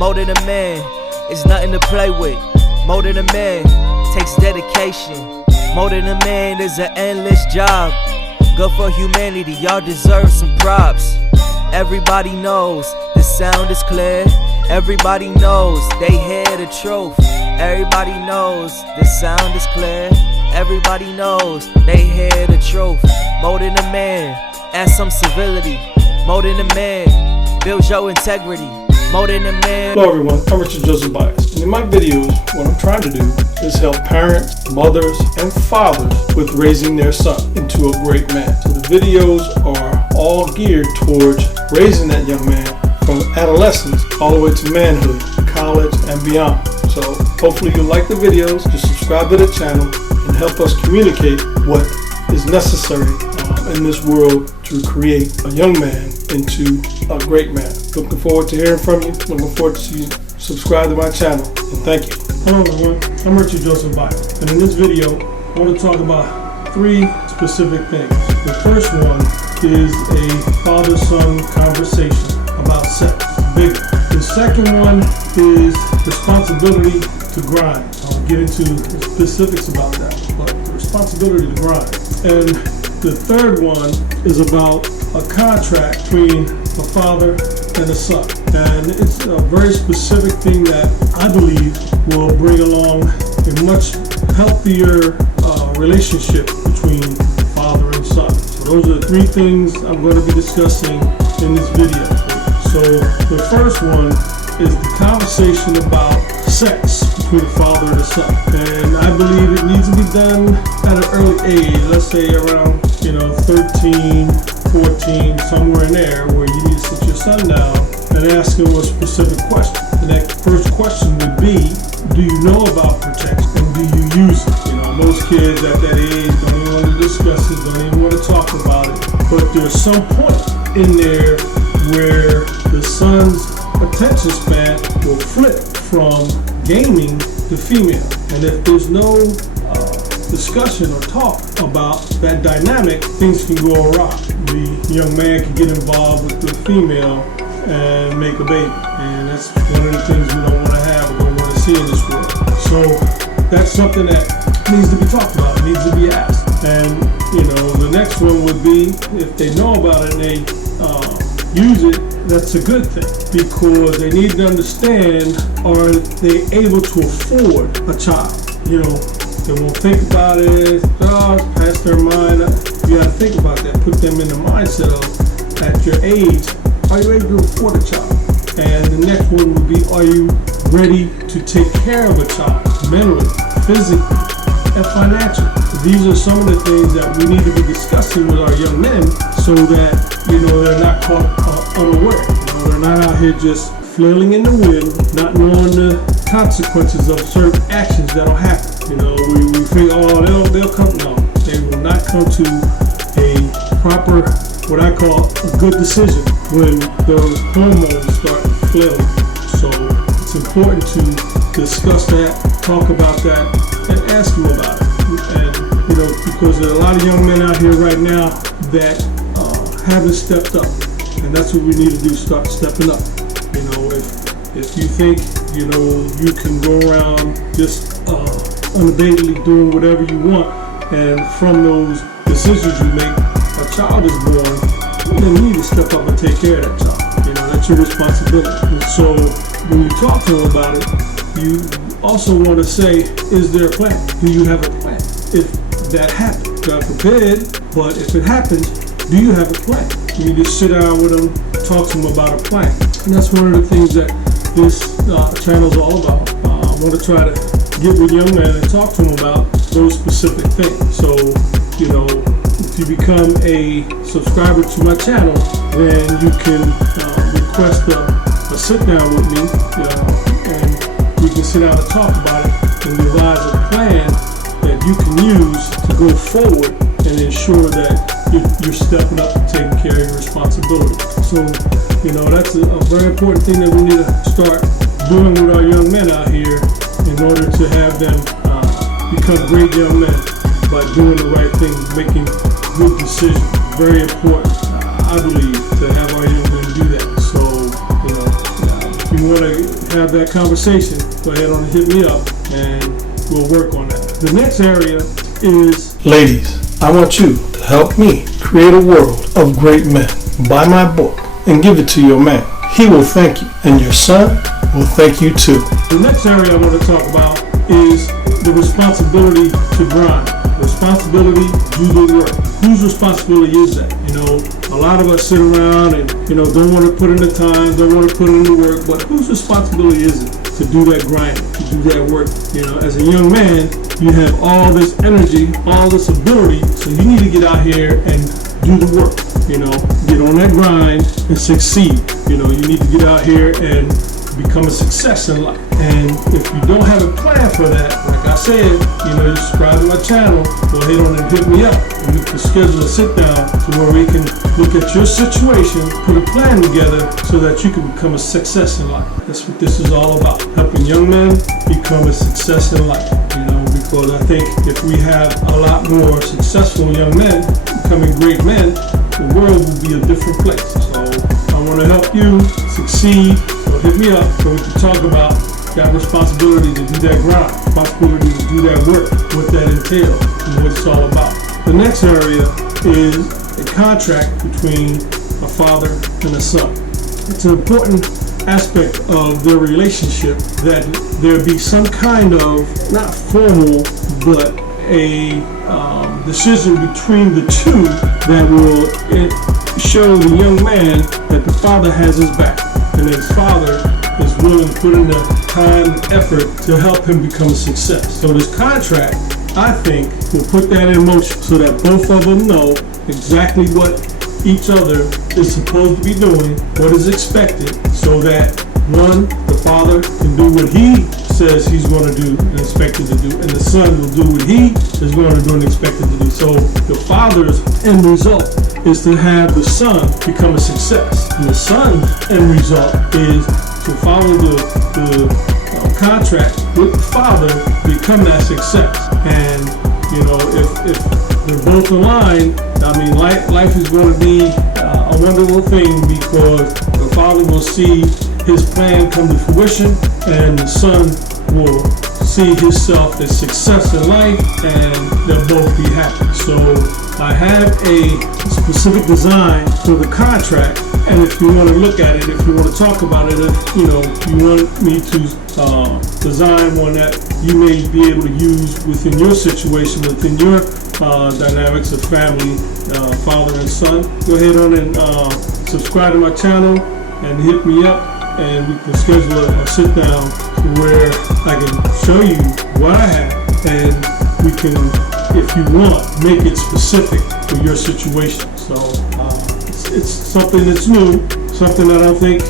More than a man, it's nothing to play with. More than a man, takes dedication. More than a man is an endless job. Good for humanity, y'all deserve some props. Everybody knows the sound is clear. Everybody knows they hear the truth. Everybody knows the sound is clear. Everybody knows they hear the truth. More than a man, add some civility. More than a man, build your integrity. More than a man. Hello everyone, I'm Richard Joseph Byers, and in my videos, what I'm trying to do is help parents, mothers, and fathers with raising their son into a great man. So the videos are all geared towards raising that young man from adolescence all the way to manhood, college, and beyond. So hopefully you'll like the videos, just subscribe to the channel, and help us communicate what is necessary in this world to create a young man into a great man. Looking forward to hearing from you. Looking forward to see you subscribe to my channel. And thank you. Hello everyone, I'm Richard Joseph Byers. And in this video, I want to talk about 3 specific things. The first one is a father-son conversation about sex. Big. The second one is responsibility to grind. I'll get into the specifics about that, but the responsibility to grind. And the third one is about a contract between a father and a son. And it's a very specific thing that I believe will bring along a much healthier relationship between father and son. So those are the 3 things I'm going to be discussing in this video. So the first one is the conversation about sex between a father and a son. And I believe it needs to be done at an early age, let's say around 13, 14, somewhere in there, where you need to sit your son down and ask him a specific question. And that first question would be, do you know about protection and do you use it? Most kids at that age don't even want to discuss it, don't even want to talk about it. But there's some point in there where the son's attention span will flip from gaming to female. And if there's no discussion or talk about that dynamic, things can go awry. The young man can get involved with the female and make a baby. And that's one of the things we don't want to have or don't want to see in this world. So that's something that needs to be talked about, it needs to be asked. And the next one would be, if they know about it and they use it, that's a good thing, because they need to understand, are they able to afford a child? They won't think about it, pass their mind. You gotta think about that, put them in the mindset of, at your age, are you able to afford a child? And the next one would be, are you ready to take care of a child, mentally, physically, and financially? These are some of the things that we need to be discussing with our young men, so that they're not caught unaware. They're not out here just flailing in the wind, not knowing the consequences of certain actions that'll happen. We think, they'll come. No, they will not come to a proper, what I call a good decision, when those hormones start flailing. So it's important to discuss that, talk about that, and ask them about it. And because there are a lot of young men out here right now that haven't stepped up, and that's what we need to do, start stepping up. If you think you can go around just unabatedly doing whatever you want, and from those decisions you make, a child is born, then you need to step up and take care of that child. That's your responsibility. And so when you talk to them about it, you also want to say, is there a plan? Do you have a plan? If that happens, God forbid, but if it happens, do you have a plan? You just sit down with them, talk to them about a plan. And that's one of the things that this channel is all about. I want to try to get with young men and talk to them about those specific things. So, if you become a subscriber to my channel, then you can request a sit down with me, and we can sit down and talk about it and devise a plan that you can use to go forward and ensure that you're stepping up and taking care of your responsibility. So, that's a very important thing that we need to start doing with our young men out here, in order to have them become great young men by doing the right thing, making good decisions. Very important, I believe, to have our young men do that. So, if you want to have that conversation, go ahead on and hit me up and we'll work on that. The next area is, ladies, I want you to help me create a world of great men. Buy my book and give it to your man. He will thank you, and your son will thank you too. The next area I want to talk about is the responsibility to grind. Responsibility to do the work. Whose responsibility is that? A lot of us sit around and, don't want to put in the time, don't want to put in the work, but whose responsibility is it to do that grinding, to do that work? As a young man, you have all this energy, all this ability, so you need to get out here and do the work, get on that grind and succeed. You need to get out here and become a success in life. And if you don't have a plan for that, like I said, you subscribe to my channel, go ahead on and hit me up. And we can schedule a sit down to where we can look at your situation, put a plan together so that you can become a success in life. That's what this is all about, helping young men become a success in life. Because I think if we have a lot more successful young men becoming great men, the world will be a different place. So I want to help you succeed. So hit me up so we can talk about that responsibility to do that grind, responsibility to do that work, what that entails, and what it's all about. The next area is a contract between a father and a son. It's an important aspect of their relationship that there be some kind of, not formal, but a decision between the two that will show the young man that the father has his back and that his father is willing to put in the time and effort to help him become a success. So this contract, I think, will put that in motion so that both of them know exactly what each other is supposed to be doing, what is expected, so that one, the father can do what he says he's going to do and expected to do, and the son will do what he is going to do and expected to do. So the father's end result is to have the son become a success, and the son's end result is to follow the contract with the father to become that success. And if they're both aligned, life is going to be a wonderful thing, because the father will see his plan come to fruition and the son will see himself as success in life, and they'll both be happy. So I have a specific design for the contract, and if you want to look at it, if you want to talk about it, if you want me to design one that you may be able to use within your situation, within your dynamics of family, father and son, go ahead on and subscribe to my channel and hit me up, and we can schedule a sit down where I can show you what I have, and we can, if you want, make it specific for your situation. So it's something that's new, something that I think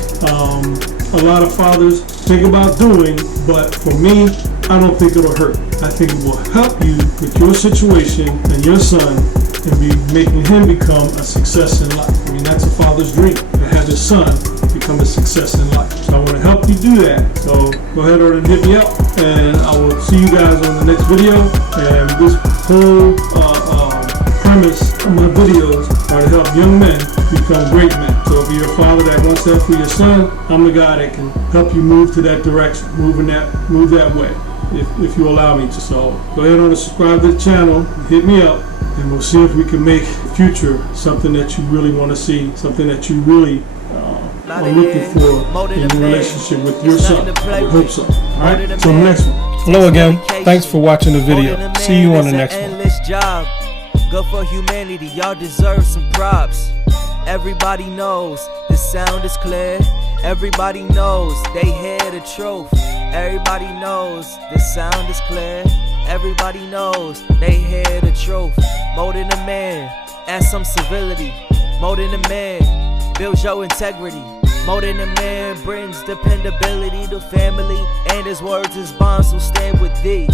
a lot of fathers think about doing, but for me, I don't think it'll hurt. I think it will help you with your situation and your son, and be making him become a success in life. That's a father's dream, to have his son become a success in life. So I want to help you do that. So go ahead and hit me up, and I will see you guys on the next video. And this whole premise of my videos are to help young men become great men. So if you're a father that wants that for your son, I'm the guy that can help you move to that direction, move that way, if you allow me to. So go ahead and subscribe to the channel, hit me up, and we'll see if we can make the future something that you really want to see, something that you really are looking for in your relationship with your son. I would hope so. Alright, till the next one. Hello again. Thanks for watching the video. See you on the next one. Good for humanity, y'all deserve some props. Everybody knows the sound is clear. Everybody knows they hear the truth. Everybody knows the sound is clear. Everybody knows they hear the truth. More than a man, add some civility. More than a man, builds your integrity. More than a man, brings dependability to family, and his words is bonds will stand with thee.